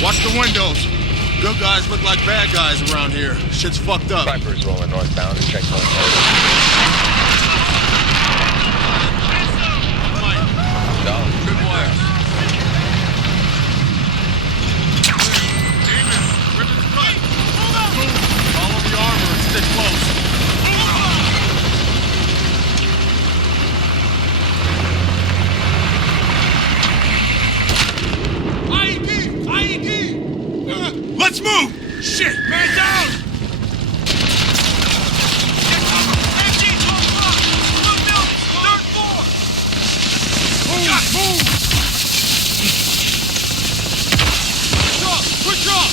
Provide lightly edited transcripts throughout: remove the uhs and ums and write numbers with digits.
Watch the windows. Good guys look like bad guys around here. Shit's fucked up. Viper's rolling northbound and checkpoint. Good wires. Demon, Ripper's cut. Follow the armor and stick close. IED! Let's move! Shit! Man down! Get cover! MG 12 o'clock! Blue Mills, third floor! Move! Move! Push off!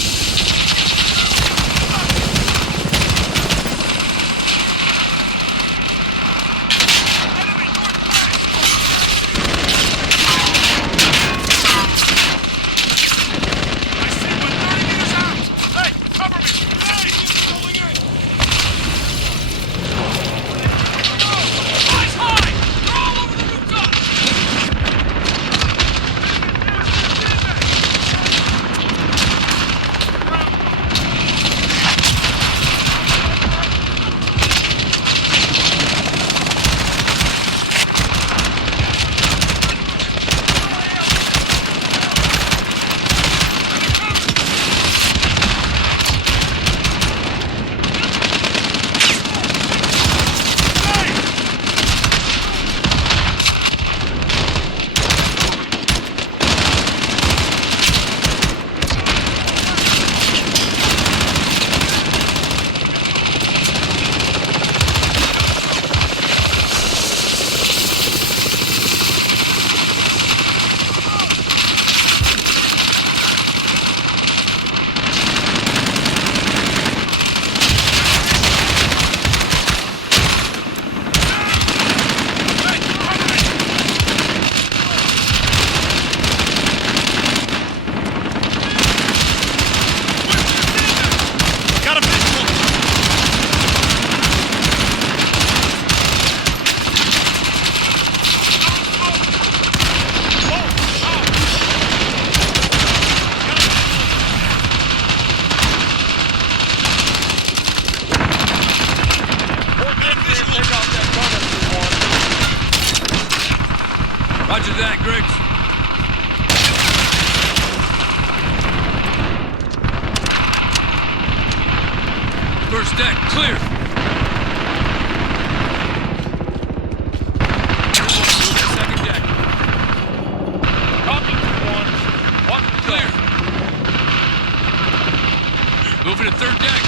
Roger that, Griggs. First deck, clear. Second deck. Copy, 1. Watch the Clear. Moving to third deck.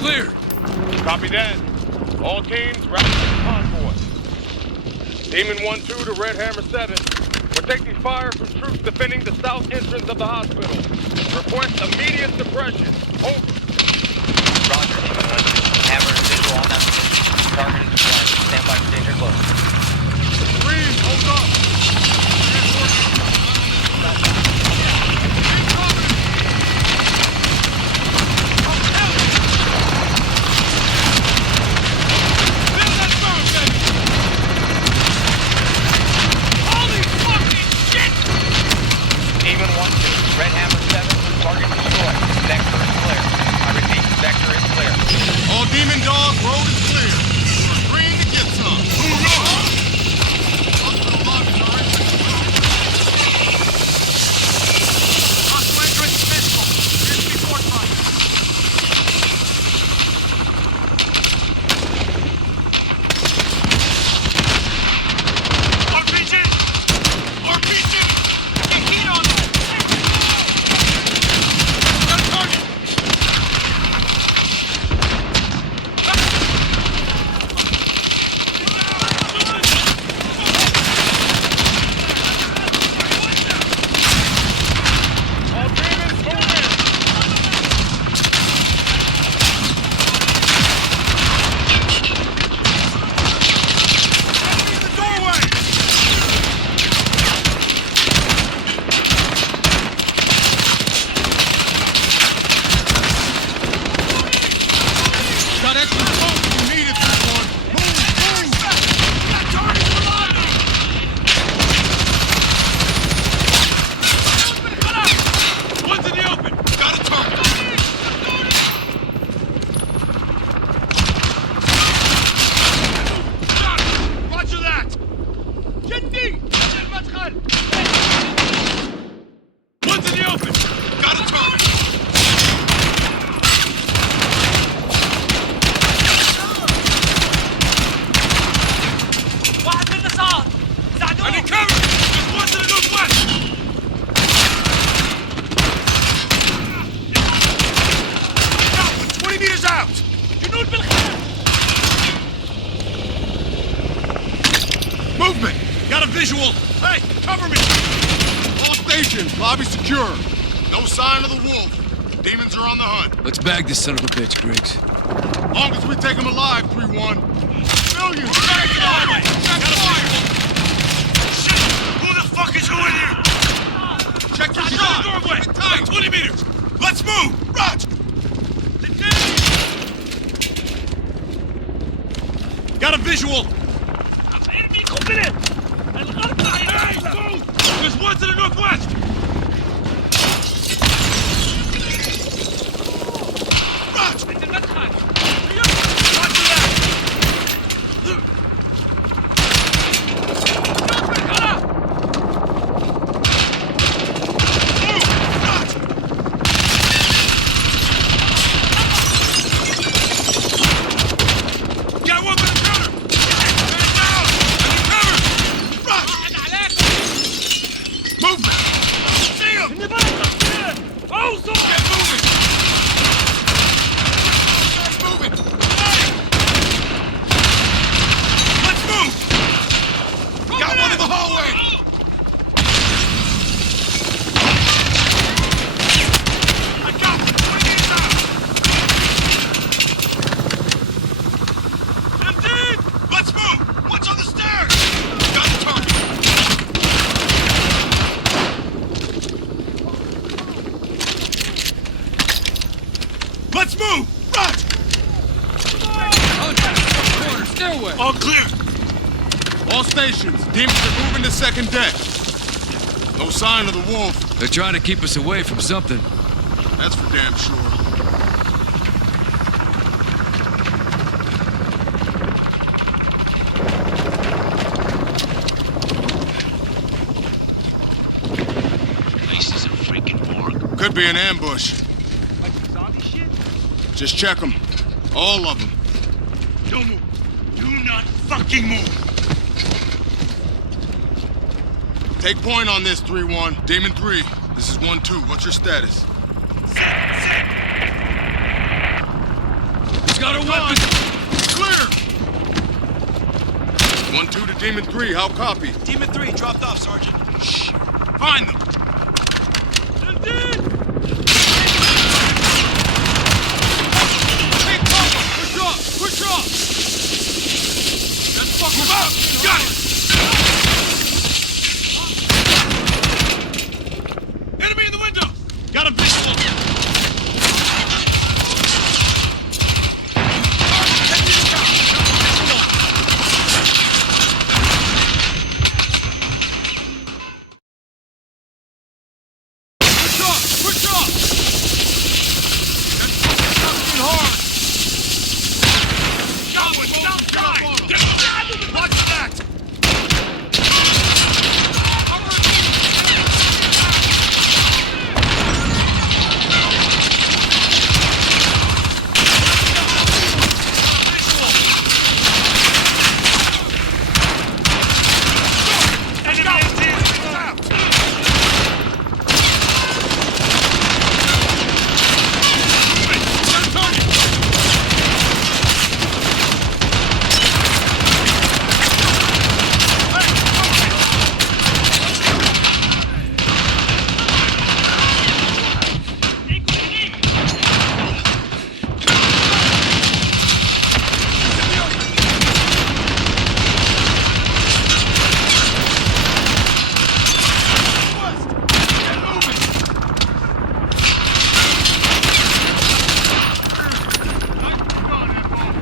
Clear. Copy that. All teams, route to the convoy. Demon 1-2 to Red Hammer 7. We're taking fire from troops defending the south entrance of the hospital. Request immediate suppression. Over. Roger, Demon 1-2. Hammer is visual on that position. Target is acquired. Stand by for danger close. Freeze! Hold up! Demon 1-2. Red Hammer 7. Target destroyed. Vector is clear. I repeat, vector is clear. All Demon Dog, road is clear. Green to get some. Hospital lobby's already. Hostile entrance visible. Here's the report line. RPG! RPG! Get heat on that! Got a target! One's in the open! Got a target! I need cover! There's one to the northwest! Got one, 20 meters out! Movement! Got a visual! Hey, cover me! All stations, lobby secure. No sign of the wolf. Demons are on the hunt. Let's bag this son of a bitch, Griggs. Long as we take him alive, 3-1. Millions! Got a fire! Shit! Who the fuck is who in here? Check your shot! Doorway! Like 20 meters! Let's move! Raj! Got a visual! Hey, move! There's one to the northwest! Raj! Let's move! Run! Corner, stairway! All clear! All stations, demons are moving to second deck. No sign of the wolf. They're trying to keep us away from something. That's for damn sure. This is a freaking morgue. Could be an ambush. Like some zombie shit? Just check them. All of them. Don't move. Do not fucking move. Take point on this, 3-1. Demon 3, this is 1-2. What's your status? He's got a weapon! Clear! 1-2 to Demon 3, how copy? Demon 3 dropped off, Sergeant. Shh! Find them! Hey, cover! Push off! Push off! Let's fuck them up! Got it! Enemy in the window! Got a visual! Push off! Push off! That's fucking hard! Got one! Outside! Watch that!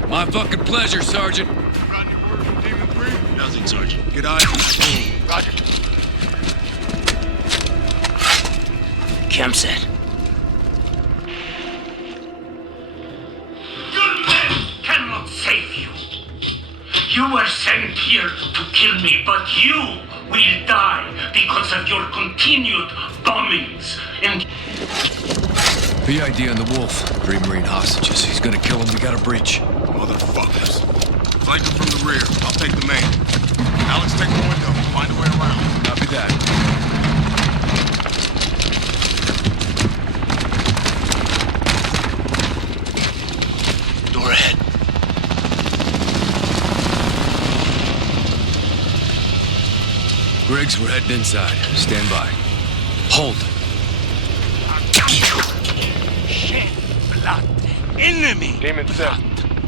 My fucking pleasure, Sergeant. Got any word from Demon 3? Nothing, Sergeant. Get eyes on that room. Roger. Chem set. Your men cannot save you. You were sent here to kill me, but you will die because of your continued bombings and... PID on the Wolf. 3 Marine hostages. He's gonna kill him. We got a breach. Motherfuckers. Flank him from the rear. I'll take the main. Alex, take the window. Find a way around. Copy that. Door ahead. Griggs, we're heading inside. Stand by. Hold. Shed blood. Enemy. Demon 6.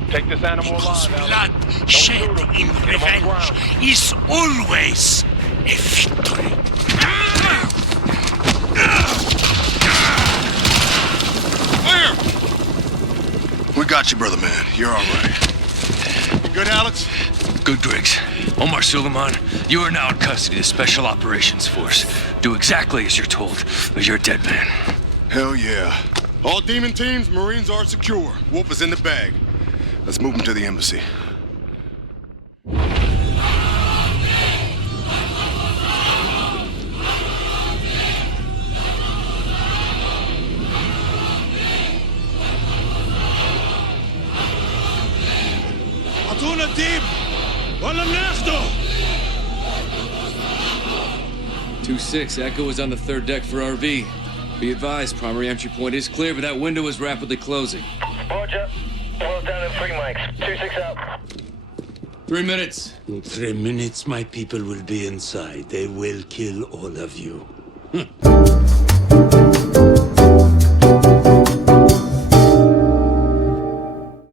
Take this animal Because alive, blood Alex. shed Don't shoot him. in Get him on the revenge ground. is always a victory. Clear! We got you, brother man. You're all right. You good, Alex? Good, Griggs. Omar Suleiman, you are now in custody of the Special Operations Force. Do exactly as you're told, or you're a dead man. Hell yeah. All demon teams, Marines are secure. Wolf is in the bag. Let's move him to the embassy. أعطونا الديب ولا بناخده 2-6, Echo is on the 3rd deck for RV. Be advised, primary entry point is clear, but that window is rapidly closing. Roger. Well done in 3 mics. 2-6 out. 3 minutes. In 3 minutes, my people will be inside. They will kill all of you.